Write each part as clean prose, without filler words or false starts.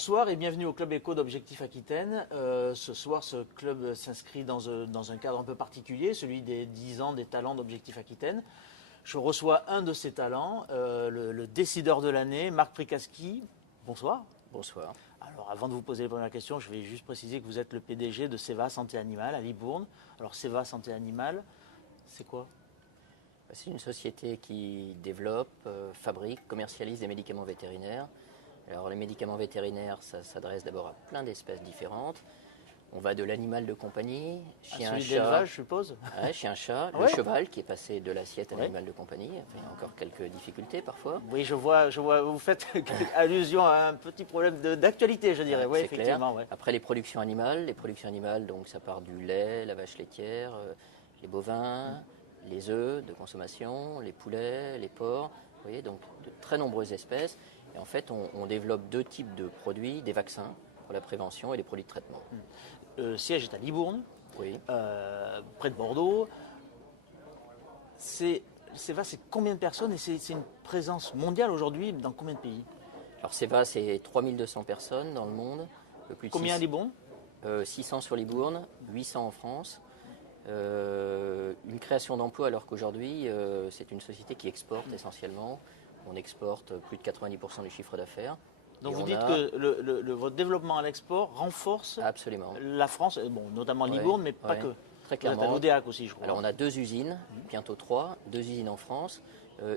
Bonsoir et bienvenue au Club Éco d'Objectif Aquitaine. Ce soir, ce club s'inscrit dans un cadre un peu particulier, celui des 10 ans des talents d'Objectif Aquitaine. Je reçois un de ces talents, le décideur de l'année, Marc Prikaski. Bonsoir. Bonsoir. Alors avant de vous poser les premières questions, je vais juste préciser que vous êtes le PDG de Seva Santé Animale à Libourne. Alors Seva Santé Animale, c'est quoi ? C'est une société qui développe, fabrique, commercialise des médicaments vétérinaires. Alors les médicaments vétérinaires, ça s'adresse d'abord à plein d'espèces différentes. On va de l'animal de compagnie, chien, celui chat, d'élevage, je suppose. Ouais, chien, chat, Ouais. le cheval qui est passé de l'assiette à l'animal de compagnie. Enfin, il y a encore quelques difficultés parfois. Oui, je vois, vous faites allusion à un petit problème d'actualité, je dirais. Oui, C'est clair. effectivement. Ouais. Après les productions animales, donc ça part du lait, la vache laitière, les bovins, les œufs de consommation, les poulets, les porcs. Vous voyez, donc de très nombreuses espèces. Et en fait, on développe deux types de produits, des vaccins pour la prévention et des produits de traitement. Le siège est à Libourne, Oui. près de Bordeaux. C'est combien de personnes et c'est une présence mondiale aujourd'hui dans combien de pays? Alors Seva, c'est 3200 personnes dans le monde. Plus de Combien à Libourne? 600 sur Libourne, 800 en France. Une création d'emplois alors qu'aujourd'hui, c'est une société qui exporte essentiellement. On exporte plus de 90% du chiffre d'affaires. Donc vous dites que votre développement à l'export renforce Absolument. la France, bon, notamment Libourne, mais pas que. Très Vous êtes clairement. à l'Oudéac aussi, je crois. Alors on a deux usines, bientôt trois, deux usines en France,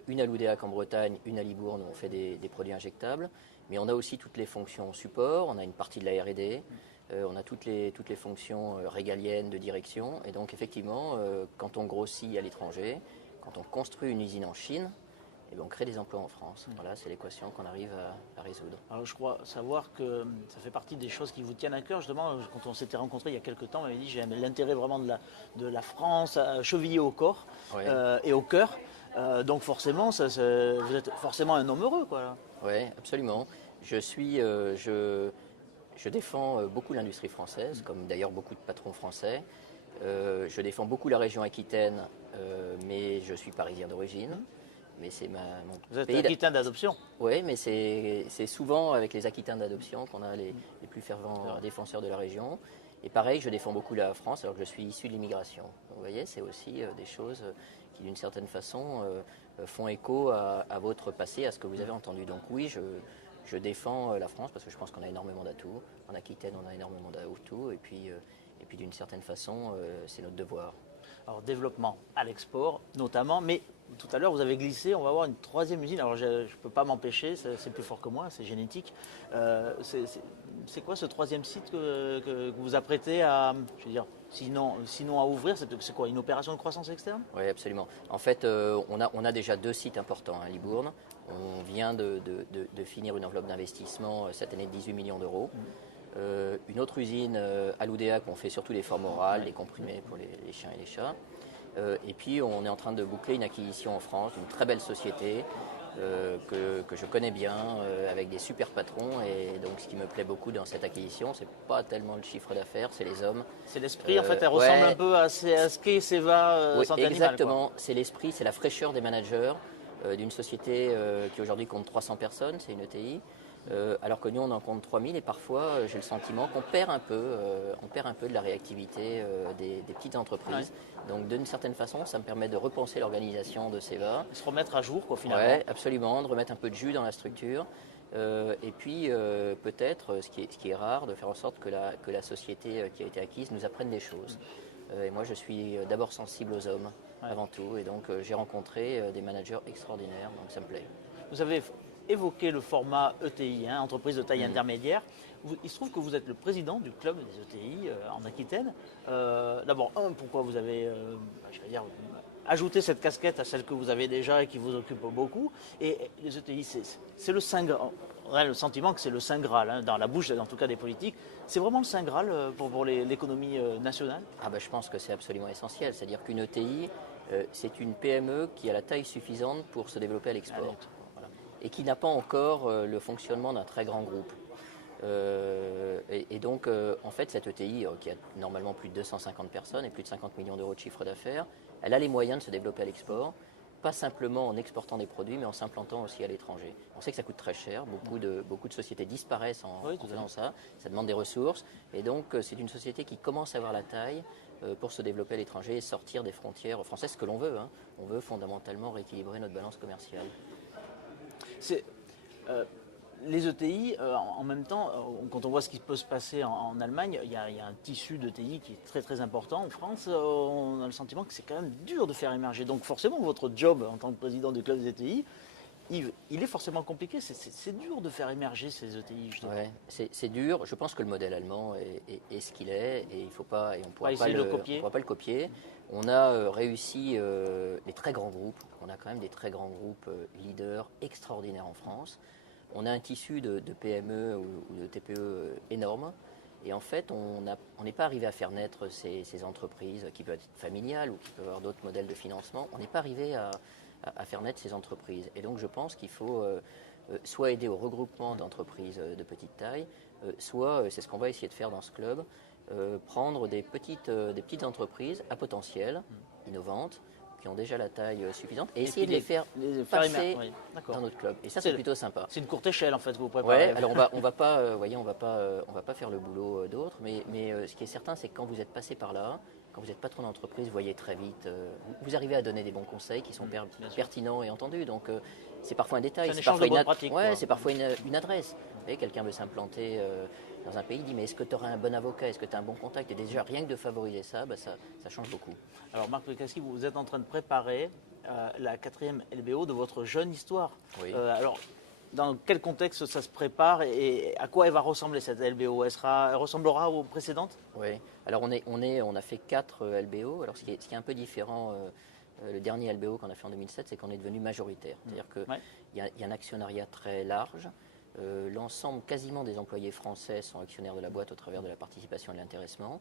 une à l'Oudéac en Bretagne, une à Libourne où on fait des produits injectables, mais on a aussi toutes les fonctions support, on a une partie de la R&D, on a toutes les fonctions régaliennes de direction, et donc effectivement, quand on grossit à l'étranger, quand on construit une usine en Chine, et bien on crée des emplois en France. Voilà, c'est l'équation qu'on arrive à résoudre. Alors je crois savoir que ça fait partie des choses qui vous tiennent à cœur. Justement, quand on s'était rencontrés il y a quelques temps, on m'avait dit j'ai l'intérêt vraiment de la France chevillée au corps et au cœur. Donc forcément, vous êtes forcément un homme heureux, quoi. Oui, absolument. Je défends beaucoup l'industrie française, comme d'ailleurs beaucoup de patrons français. Je défends beaucoup la région Aquitaine, mais je suis parisien d'origine. Mais c'est mon Vous êtes pays Aquitain d'adoption. Oui, mais c'est souvent avec les Aquitains d'adoption qu'on a les plus fervents défenseurs de la région. Et pareil, je défends beaucoup la France alors que je suis issu de l'immigration. Vous voyez, c'est aussi des choses qui d'une certaine façon font écho à votre passé, à ce que vous avez entendu. Donc oui, je défends la France parce que je pense qu'on a énormément d'atouts. En Aquitaine, on a énormément d'atouts et puis d'une certaine façon, c'est notre devoir. Alors développement à l'export notamment, mais tout à l'heure vous avez glissé, on va avoir une troisième usine. Alors je ne peux pas m'empêcher, c'est plus fort que moi, c'est génétique. C'est quoi ce troisième site que vous vous apprêtez à, je veux dire, sinon à ouvrir? C'est quoi, une opération de croissance externe? Oui, absolument. En fait, on a déjà deux sites importants à Libourne. On vient de finir une enveloppe d'investissement cette année de 18 millions d'euros. Une autre usine à l'Oudéac où on fait surtout les formes orales, les comprimés pour les chiens et les chats. Et puis on est en train de boucler une acquisition en France d'une très belle société que je connais bien, avec des super patrons. Et donc ce qui me plaît beaucoup dans cette acquisition, c'est pas tellement le chiffre d'affaires, c'est les hommes. C'est l'esprit, en fait, elle ressemble un peu à ce qu'est Seva Santé Animale. Exactement, c'est l'esprit, c'est la fraîcheur des managers d'une société qui aujourd'hui compte 300 personnes, c'est une ETI. Alors que nous on en compte 3000 et parfois j'ai le sentiment qu'on perd un peu de la réactivité des petites entreprises. Ouais. Donc d'une certaine façon ça me permet de repenser l'organisation de Seva. Se remettre à jour quoi finalement. Oui, absolument, de remettre un peu de jus dans la structure. Et puis peut-être, ce qui est rare, de faire en sorte que la société qui a été acquise nous apprenne des choses. Et moi je suis d'abord sensible aux hommes avant tout et donc j'ai rencontré des managers extraordinaires, donc ça me plaît. Vous avez évoqué le format ETI, entreprise de taille intermédiaire. Il se trouve que vous êtes le président du club des ETI en Aquitaine. D'abord, pourquoi vous avez ajouté cette casquette à celle que vous avez déjà et qui vous occupe beaucoup. Et les ETI, c'est le Saint Graal. On a le sentiment que c'est le Saint Graal, dans la bouche en tout cas des politiques. C'est vraiment le Saint Graal pour l'économie nationale? Je pense que c'est absolument essentiel. C'est-à-dire qu'une ETI, c'est une PME qui a la taille suffisante pour se développer à l'export. Et qui n'a pas encore le fonctionnement d'un très grand groupe. Et donc, en fait, cette ETI, qui a normalement plus de 250 personnes et plus de 50 millions d'euros de chiffre d'affaires, elle a les moyens de se développer à l'export. pas simplement en exportant des produits, mais en s'implantant aussi à l'étranger. On sait que ça coûte très cher, beaucoup de sociétés disparaissent en faisant ça, ça demande des ressources, et donc c'est une société qui commence à avoir la taille pour se développer à l'étranger et sortir des frontières françaises, ce que l'on veut. Hein. On veut fondamentalement rééquilibrer notre balance commerciale. Les ETI, en même temps, quand on voit ce qui peut se passer en Allemagne, il y a un tissu d'ETI qui est très très important. En France, on a le sentiment que c'est quand même dur de faire émerger. Donc forcément, votre job en tant que président du club des ETI, Yves, il est forcément compliqué. C'est dur de faire émerger ces ETI, justement. Ouais, c'est dur. Je pense que le modèle allemand est ce qu'il est et il faut pas, et on ne pourra pas le copier. On a réussi les très grands groupes. On a quand même des très grands groupes leaders extraordinaires en France. On a un tissu de PME ou de TPE énorme. Et en fait, on n'est pas arrivé à faire naître ces entreprises qui peuvent être familiales ou qui peuvent avoir d'autres modèles de financement. On n'est pas arrivé à faire naître ces entreprises. Et donc, je pense qu'il faut soit aider au regroupement d'entreprises de petite taille, soit, c'est ce qu'on va essayer de faire dans ce club, prendre des petites entreprises à potentiel, innovantes, qui ont déjà la taille suffisante, et essayer de les faire passer dans notre club. Et ça, c'est plutôt sympa. C'est une courte échelle, en fait, que vous préparez. Ouais, alors on va pas faire le boulot d'autres, mais ce qui est certain, c'est que quand vous êtes passé par là, quand vous êtes patron d'entreprise, vous voyez très vite, vous arrivez à donner des bons conseils qui sont pertinents et entendus. Donc, c'est parfois un détail, c'est parfois une adresse. Vous voyez, quelqu'un veut s'implanter dans un pays, il dit mais est-ce que tu auras un bon avocat, est-ce que tu as un bon contact? Et déjà, rien que de favoriser ça, ça change beaucoup. Alors Marc Pecaski, vous êtes en train de préparer la 4e LBO de votre jeune histoire. Oui. Alors, dans quel contexte ça se prépare et à quoi elle va ressembler cette LBO? Elle ressemblera aux précédentes? Oui. Alors on a fait 4 LBO. Alors ce qui est un peu différent, le dernier LBO qu'on a fait en 2007, c'est qu'on est devenu majoritaire. C'est-à-dire qu'il y a un actionnariat très large. L'ensemble quasiment des employés français sont actionnaires de la boîte au travers de la participation et de l'intéressement.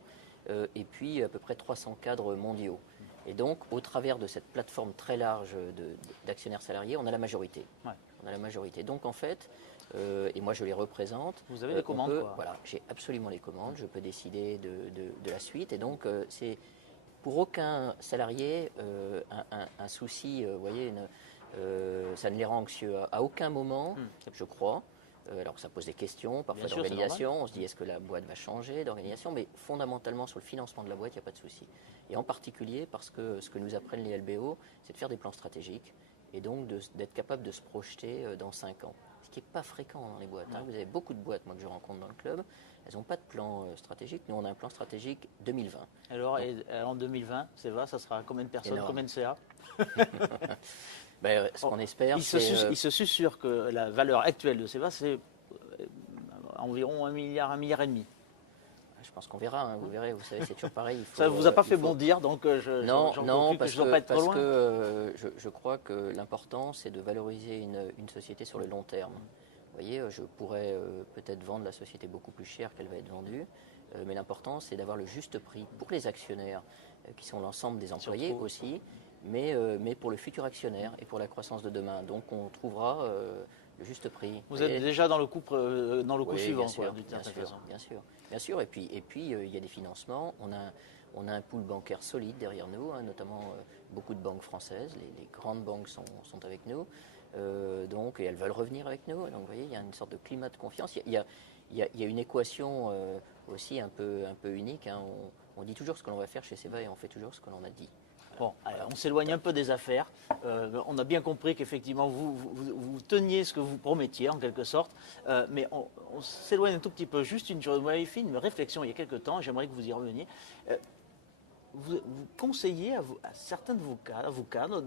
Et puis à peu près 300 cadres mondiaux. Et donc, au travers de cette plateforme très large d'actionnaires salariés, on a la majorité. Ouais. On a la majorité. Donc, en fait, et moi je les représente. Vous avez les commandes, quoi. Voilà, j'ai absolument les commandes. Je peux décider de la suite. Et donc, c'est pour aucun salarié un souci. Vous voyez, ça ne les rend anxieux à aucun moment, je crois. Alors ça pose des questions, parfois d'organisation, on se dit est-ce que la boîte va changer d'organisation, mais fondamentalement sur le financement de la boîte, il n'y a pas de souci. Et en particulier parce que ce que nous apprennent les LBO, c'est de faire des plans stratégiques et donc d'être capable de se projeter dans 5 ans. Ce qui n'est pas fréquent dans les boîtes. Hein. Vous avez beaucoup de boîtes moi, que je rencontre dans le club, elles n'ont pas de plan stratégique. Nous, on a un plan stratégique 2020. Alors, en 2020, c'est vrai, ça sera combien de personnes, énorme. Combien de CA? Ce qu'on espère, il se susurre que la valeur actuelle de CEVA, c'est environ 1 milliard, 1,5 milliard. Je pense qu'on verra, hein, vous verrez, vous savez, c'est toujours pareil. Ça ne vous a pas fait bondir, donc non, parce que je ne dois pas être trop loin. que je crois que l'important, c'est de valoriser une société sur le long terme. Vous voyez, je pourrais peut-être vendre la société beaucoup plus cher qu'elle va être vendue, mais l'important, c'est d'avoir le juste prix pour les actionnaires, qui sont l'ensemble des employés aussi, mais pour le futur actionnaire et pour la croissance de demain. Donc on trouvera le juste prix. Vous êtes déjà dans le coup suivant, bien sûr. Et puis il y a des financements. On a un pool bancaire solide derrière nous, hein, notamment beaucoup de banques françaises. Les grandes banques sont avec nous. Et elles veulent revenir avec nous. Donc vous voyez, il y a une sorte de climat de confiance. Il y a une équation aussi un peu unique. Hein. On dit toujours ce que l'on va faire chez CEVA et on fait toujours ce que l'on a dit. Bon, alors, on s'éloigne un peu des affaires. On a bien compris qu'effectivement, vous teniez ce que vous promettiez, en quelque sorte. Mais on s'éloigne un tout petit peu. Juste vous m'avez fait une réflexion il y a quelques temps, j'aimerais que vous y reveniez. Vous conseillez à certains de vos cadres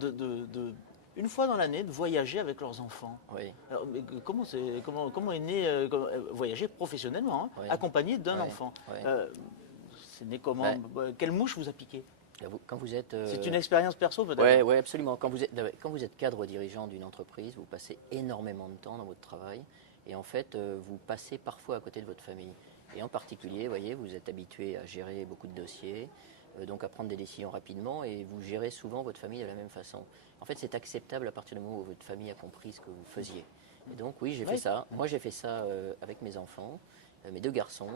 une fois dans l'année, de voyager avec leurs enfants. Oui. Alors, mais comment est né voyager professionnellement, hein, accompagné d'un enfant c'est né comment? Quelle mouche vous a piqué? Quand vous êtes, c'est une expérience perso peut-être? Oui, absolument. Quand vous êtes cadre dirigeant d'une entreprise, vous passez énormément de temps dans votre travail et en fait, vous passez parfois à côté de votre famille. Et en particulier, vous voyez, vous êtes habitué à gérer beaucoup de dossiers, donc à prendre des décisions rapidement et vous gérez souvent votre famille de la même façon. En fait, c'est acceptable à partir du moment où votre famille a compris ce que vous faisiez. Et donc oui, j'ai fait ça. Moi, j'ai fait ça avec mes enfants. Mes 2 garçons,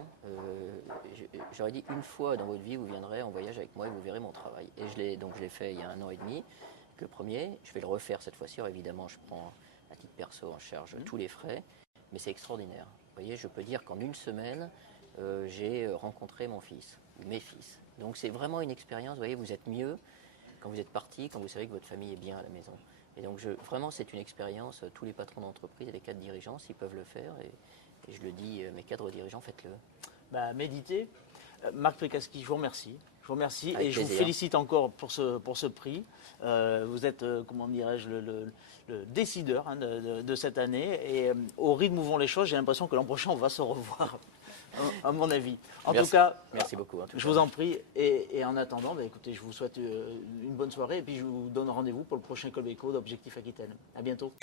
j'aurais dit une fois dans votre vie, vous viendrez en voyage avec moi et vous verrez mon travail. Et je l'ai fait il y a 1 an et demi. le premier. Je vais le refaire cette fois-ci. Évidemment, je prends à titre perso en charge tous les frais, mais c'est extraordinaire. Vous voyez, je peux dire qu'en une semaine, j'ai rencontré mon fils, ou mes fils. Donc c'est vraiment une expérience. Vous voyez, vous êtes mieux quand vous êtes parti, quand vous savez que votre famille est bien à la maison. Et donc vraiment, c'est une expérience. Tous les patrons d'entreprise et les cadres dirigeants, s'ils peuvent le faire, et je le dis, mes cadres dirigeants, faites-le. Bah, méditez. Marc Prikaski, je vous remercie. Je vous remercie Avec et je vous plaisir. félicite encore pour ce prix. Vous êtes, comment dirais-je, le décideur de cette année. Et au rythme où vont les choses, j'ai l'impression que l'an prochain, on va se revoir, à mon avis. En Merci. tout cas, Merci beaucoup. je vous en prie. Et en attendant, bah, écoutez, je vous souhaite une bonne soirée. Et puis, je vous donne rendez-vous pour le prochain Club Éco d'Objectif Aquitaine. À bientôt.